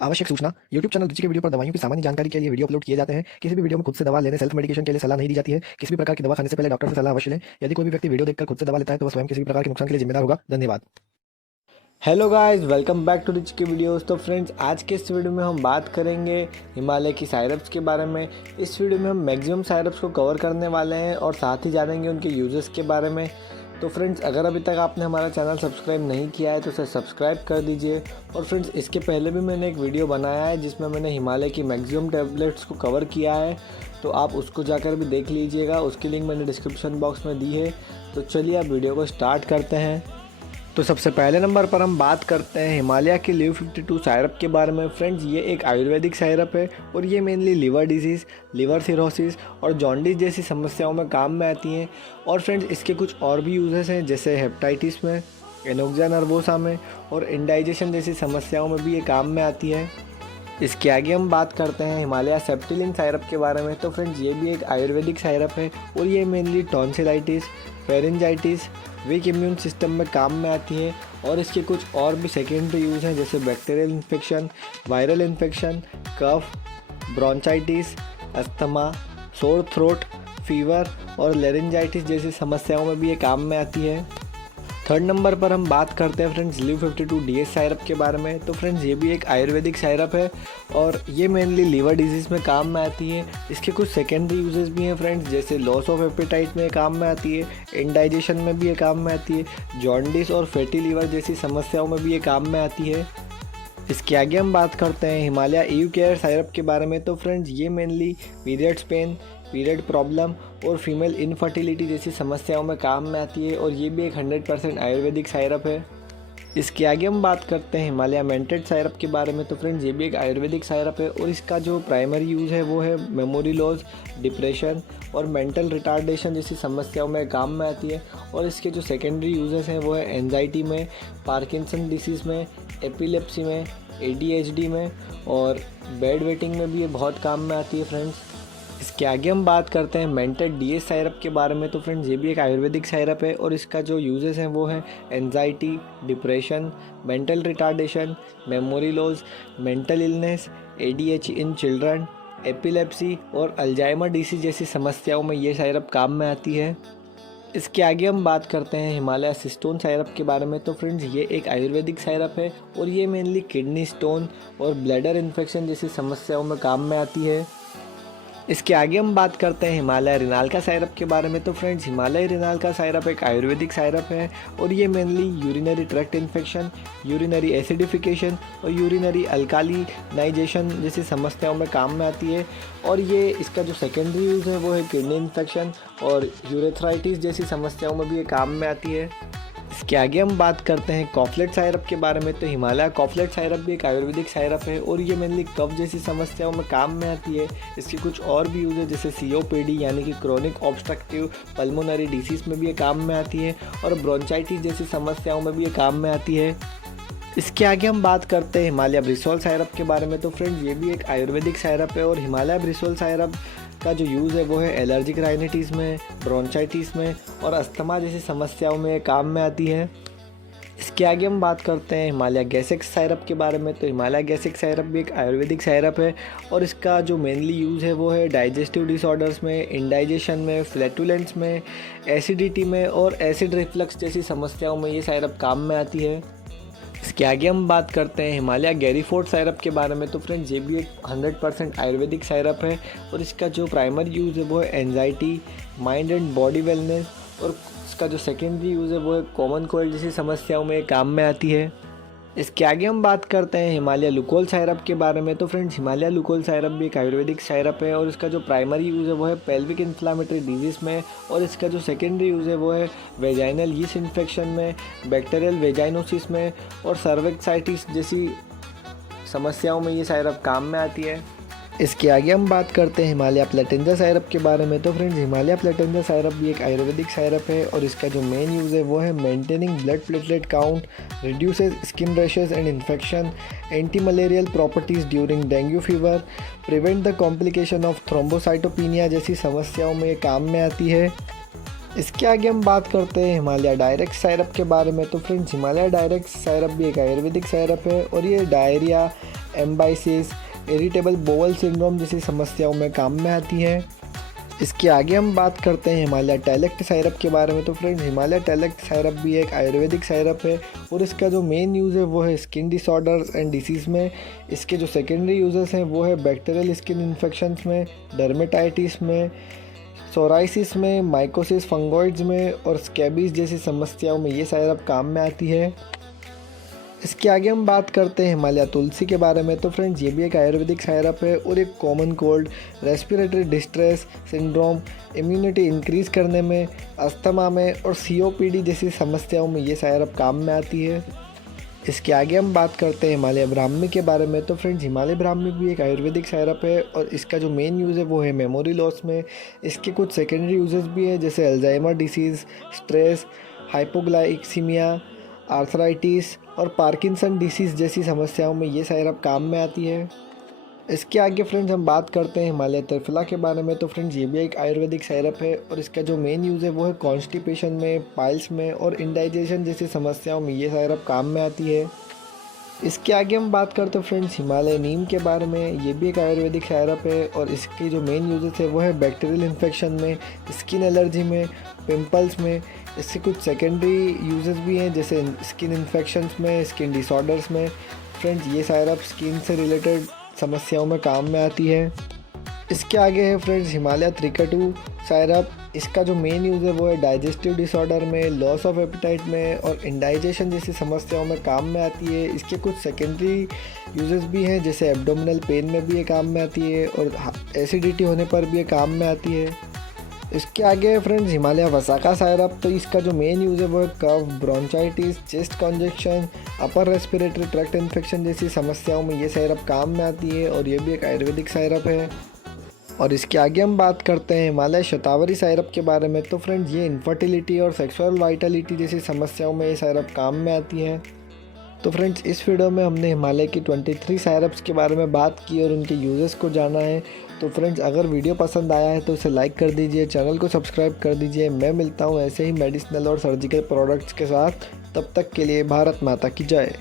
आवश्यक सूचना। YouTube channel रुचि के वीडियो पर दवाइयों की सामान्य जानकारी के लिए वीडियो अपलोड किए जाते हैं। किसी भी वीडियो में खुद से दवा लेने सेल्फ मेडिकेशन के लिए सलाह नहीं दी जाती है। किसी भी प्रकार की दवा खाने से पहले डॉक्टर से सलाह अवश्य लें। यदि कोई भी व्यक्ति वीडियो देखकर खुद से दवा लेता है तो वह स्वयं किसी भी प्रकार के नुकसान के लिए जिम्मेदार होगा। धन्यवाद। Hello guys, welcome back to Rich के वीडियोस। तो फ्रेंड्स, आज के इस वीडियो में हम बात करेंगे हिमालय की सायरप्स के बारे में। इस वीडियो में हम मैक्सिमम सायरप्स को कवर करने वाले हैं और साथ ही जानेंगे उनके यूजेस के बारे में। तो फ्रेंड्स, अगर अभी तक आपने हमारा चैनल सब्सक्राइब नहीं किया है तो उसे सब्सक्राइब कर दीजिए। और फ्रेंड्स, इसके पहले भी मैंने एक वीडियो बनाया है जिसमें मैंने हिमालय की मैक्सिमम टैबलेट्स को कवर किया है, तो आप उसको जाकर भी देख लीजिएगा। उसकी लिंक मैंने डिस्क्रिप्शन बॉक्स में दी है। तो चलिए आप वीडियो को स्टार्ट करते हैं। तो सबसे पहले नंबर पर हम बात करते हैं हिमालय की लिव 52 सायरप के बारे में। फ्रेंड्स, ये एक आयुर्वेदिक सायरप है और ये mainly liver disease, liver cirrhosis और जॉन्डिस जैसी समस्याओं में काम में आती हैं। और फ्रेंड्स, इसके कुछ और भी यूजेस हैं, जैसे हेपेटाइटिस में, एनोक्सिया नर्वोसा में और इंडाइजेशन जैसी समस्याओं में भी ये काम में आती है। इसके आगे हम बात करते हैं हिमालय सेप्टिलिन सायरप के बारे में। तो फ्रेंड्स, ये भी एक आयुर्वेदिक सायरप है और ये mainly tonsillitis, pharyngitis, week immune system में काम में आती है। और इसके कुछ और भी सेकेंडरी यूज़ हैं, जैसे बैक्टीरियल इन्फेक्शन, वायरल इन्फेक्शन, कफ, ब्रोंचाइटिस, अस्थमा, सोर थ्रोट, फीवर और लेरिंजाइटिस जैसी समस्याओं में भी ये काम में आती है। थर्ड नंबर पर हम बात करते हैं फ्रेंड्स लिव 52 DS सायरप के बारे में। तो फ्रेंड्स, ये भी एक आयुर्वेदिक सायरप है और ये मेनली लिवर डिजीज़ में काम में आती है। इसके कुछ सेकेंडरी यूजेस भी हैं फ्रेंड्स, जैसे लॉस ऑफ एपेटाइट में काम में आती है, इंडाइजेशन में भी ये काम में आती है, जॉन्डिस और फैटी लीवर जैसी समस्याओं में भी ये काम में आती है। इसके आगे हम बात करते हैं हिमालय ईव केयर सायरप के बारे में। तो फ्रेंड्स, ये mainly periods pain, period problem और फीमेल इनफर्टिलिटी जैसी समस्याओं में काम में आती है और ये भी एक 100% आयुर्वेदिक सायरप है। इसके आगे हम बात करते हैं हिमालय मेंटेड सायरप के बारे में। तो फ्रेंड्स, ये भी एक आयुर्वेदिक सायरप है और इसका जो प्राइमरी यूज़ है वो है मेमोरी लॉस, डिप्रेशन और मेंटल रिटार्डेशन जैसी समस्याओं में काम में आती है। और इसके जो सेकेंडरी यूजेस हैं वो है एंजाइटी में, पार्किंसन डिसीज़ में, एपिलेप्सी में, ADHD में और बेड वेटिंग में भी ये बहुत काम में आती है फ्रेंड्स। इसके आगे हम बात करते हैं मेंटेड DS सायरप के बारे में। तो फ्रेंड्स, ये भी एक आयुर्वेदिक सायरप है और इसका जो यूजेस हैं वो है anxiety, depression, mental retardation, memory loss, mental illness, ADHD in children, epilepsy और अल्जाइमर डिसीज जैसी समस्याओं में ये सायरप काम में आती है। इसके आगे हम बात करते हैं हिमालय सिस्टोन सायरप के बारे में। तो फ्रेंड्स, ये एक आयुर्वेदिक सायरप है और ये मेनली किडनी स्टोन और ब्लैडर इन्फेक्शन जैसी समस्याओं में काम में आती है। इसके आगे हम बात करते हैं हिमालय रिनाल का सायरप के बारे में। तो फ्रेंड्स, हिमालय रिनाल का सायरप एक आयुर्वेदिक सायरप है और ये mainly urinary tract infection, urinary acidification और यूरिनरी अल्कालिनाइजेशन जैसी समस्याओं में काम में आती है। और ये इसका जो सेकेंडरी यूज़ है वो है किडनी इन्फेक्शन और यूरेथ्राइटिस जैसी समस्याओं में भी ये काम में आती है। इसके आगे हम बात करते हैं कॉफलेट सायरप के बारे में। तो हिमालय कॉफलेट सायरप भी एक आयुर्वेदिक सायरप है और ये मेनली कफ जैसी समस्याओं में काम में आती है। इसके कुछ और भी यूज है, जैसे COPD यानी कि क्रोनिक ऑब्स्ट्रक्टिव पल्मोनरी डिसीज में भी ये काम में आती है और ब्रोंचाइटिस जैसी समस्याओं में भी ये काम में आती है। इसके आगे हम बात करते हैं हिमालय ब्रिसोल सायरप के बारे में। तो फ्रेंड्स, ये भी एक आयुर्वेदिक सायरप है और हिमालय ब्रिसोल सायरप का जो यूज़ है वो है एलर्जिक राइनिटिस में, ब्रोंचाइटिस में और अस्थमा जैसी समस्याओं में काम में आती है। इसके आगे हम बात करते हैं हिमालय गैसेक्स सायरप के बारे में। तो हिमालय गैसेक्स सायरप भी एक आयुर्वेदिक सायरप है और इसका जो मेनली यूज़ है वो है डाइजेस्टिव डिसऑर्डर्स में, इंडाइजेशन में, फ्लैटुलेंस में, एसिडिटी में और एसिड रिफ्लक्स जैसी समस्याओं में ये सायरप काम में आती है। इसके आगे हम बात करते हैं हिमालय गैरीफोर्ड सायरप के बारे में। तो फ्रेंड्स, ये भी एक 100% आयुर्वेदिक सायरप है और इसका जो प्राइमरी यूज़ है वो है anxiety, mind and body wellness और इसका जो सेकेंडरी यूज़ है वो है कॉमन कोल्ड जैसी समस्याओं में काम में आती है। इसके आगे हम बात करते हैं हिमालय लुकोल सायरप के बारे में। तो फ्रेंड्स, हिमालय लुकोल सायरप भी एक आयुर्वेदिक सायरप है और इसका जो प्राइमरी यूज़ है वो है पेल्विक इन्फ्लामेटरी डिजीज़ में और इसका जो सेकेंडरी यूज़ है वो है वेजाइनल यीस्ट इन्फेक्शन में, बैक्टीरियल वेजाइनोसिस में और सर्विक्साइटिस जैसी समस्याओं में ये सायरप काम में आती है। इसके आगे हम बात करते हैं हिमालय प्लेटेंजा सायरप के बारे में। तो फ्रेंड्स, हिमालय प्लेटेंजा सायरप भी एक आयुर्वेदिक सायरप है और इसका जो मेन यूज़ है वो है maintaining blood platelet count, reduces skin rashes and infection, anti malarial properties during dengue fever, prevent the complication of thrombocytopenia जैसी समस्याओं में ये काम में आती है। इसके आगे हम बात करते हैं हिमालय डायरेक्ट सायरप के बारे में। तो फ्रेंड्स, हिमालय डायरेक्ट सायरप भी एक आयुर्वेदिक सायरप है और ये डायरिया, एम्बाइसिस, इरिटेबल बोवल सिंड्रोम जैसी समस्याओं में काम में आती है। इसके आगे हम बात करते हैं हिमालय टैलेक्ट साइरप के बारे में। तो फ्रेंड्स, हिमालय टैलेक्ट साइरप भी एक आयुर्वेदिक साइरप है और इसका जो मेन यूज़ है वो है स्किन डिसऑर्डर्स एंड डिसीज़ में। इसके जो सेकेंडरी यूजेस हैं वो है बैक्टीरियल स्किन इन्फेक्शंस में, डर्मेटाइटिस में, सोराइसिस में, माइकोसिस फंगोइड्स में और स्कैबीज जैसी समस्याओं में ये साइरप काम में आती है। इसके आगे हम बात करते हैं हिमालय तुलसी के बारे में। तो फ्रेंड्स, ये भी एक आयुर्वेदिक साइरप है और एक common cold, respiratory distress syndrome, immunity increase करने में, अस्थमा में और COPD जैसी समस्याओं में ये साइरप काम में आती है। इसके आगे हम बात करते हैं हिमालय ब्राह्मी के बारे में। तो फ्रेंड्स, हिमालय ब्राह्मी भी एक आयुर्वेदिक साइरप है और इसका जो मेन यूज़ है वो है मेमोरी लॉस में। इसके कुछ सेकेंडरी यूजेस भी हैं जैसे Alzheimer disease, stress, hypoglycaemia, arthritis और पार्किंसन डिसीज़ जैसी समस्याओं में ये साइरप काम में आती है। इसके आगे फ्रेंड्स हम बात करते हैं हिमालय त्रिफला के बारे में। तो फ्रेंड्स, ये भी एक आयुर्वेदिक साइरप है और इसका जो मेन यूज़ है वो है कॉन्स्टिपेशन में, पाइल्स में और इंडाइजेशन जैसी समस्याओं में ये साइरप काम में आती है। इसके आगे हम बात करते हैं फ्रेंड्स हिमालय नीम के बारे में। ये भी एक आयुर्वेदिक साइरप है और इसके जो मेन यूजेस है वो है बैक्टीरियल इन्फेक्शन में, स्किन एलर्जी में, पिंपल्स में। इसके कुछ सेकेंडरी यूजेस भी हैं जैसे स्किन इन्फेक्शंस में, स्किन डिसऑर्डर्स में। फ्रेंड्स, ये साइरप स्किन से रिलेटेड समस्याओं में काम में आती है। इसके आगे है फ्रेंड्स हिमालय त्रिकटू साइरप। इसका जो मेन यूज़ है वो है डाइजेस्टिव डिसऑर्डर में, लॉस ऑफ एपेटाइट में और इंडाइजेशन जैसी समस्याओं में काम में आती है। इसके कुछ सेकेंडरी यूजेस भी हैं जैसे एब्डोमिनल पेन में भी ये काम में आती है और एसिडिटी होने पर भी ये काम में आती है। इसके आगे है फ्रेंड्स हिमालय वसाका साइरप। तो इसका जो मेन यूज़ है वो है cough, bronchitis, chest congestion, upper respiratory tract infection जैसी समस्याओं में ये साइरप काम में आती है और ये भी एक आयुर्वेदिक साइरप है। और इसके आगे हम बात करते हैं हिमालय शतावरी साइरप के बारे में। तो फ्रेंड्स, ये इनफर्टिलिटी और सेक्सुअल वाइटलिटी जैसी समस्याओं में ये साइरप काम में आती है। तो फ्रेंड्स, इस वीडियो में हमने हिमालय की 23 साइरप्स के बारे में बात की और उनके यूजेस को जाना है। तो फ्रेंड्स, अगर वीडियो पसंद आया है तो इसे लाइक कर दीजिए, चैनल को सब्सक्राइब कर दीजिए। मैं मिलता हूँ ऐसे ही मेडिसिनल और सर्जिकल प्रोडक्ट्स के साथ। तब तक के लिए भारत माता की जय।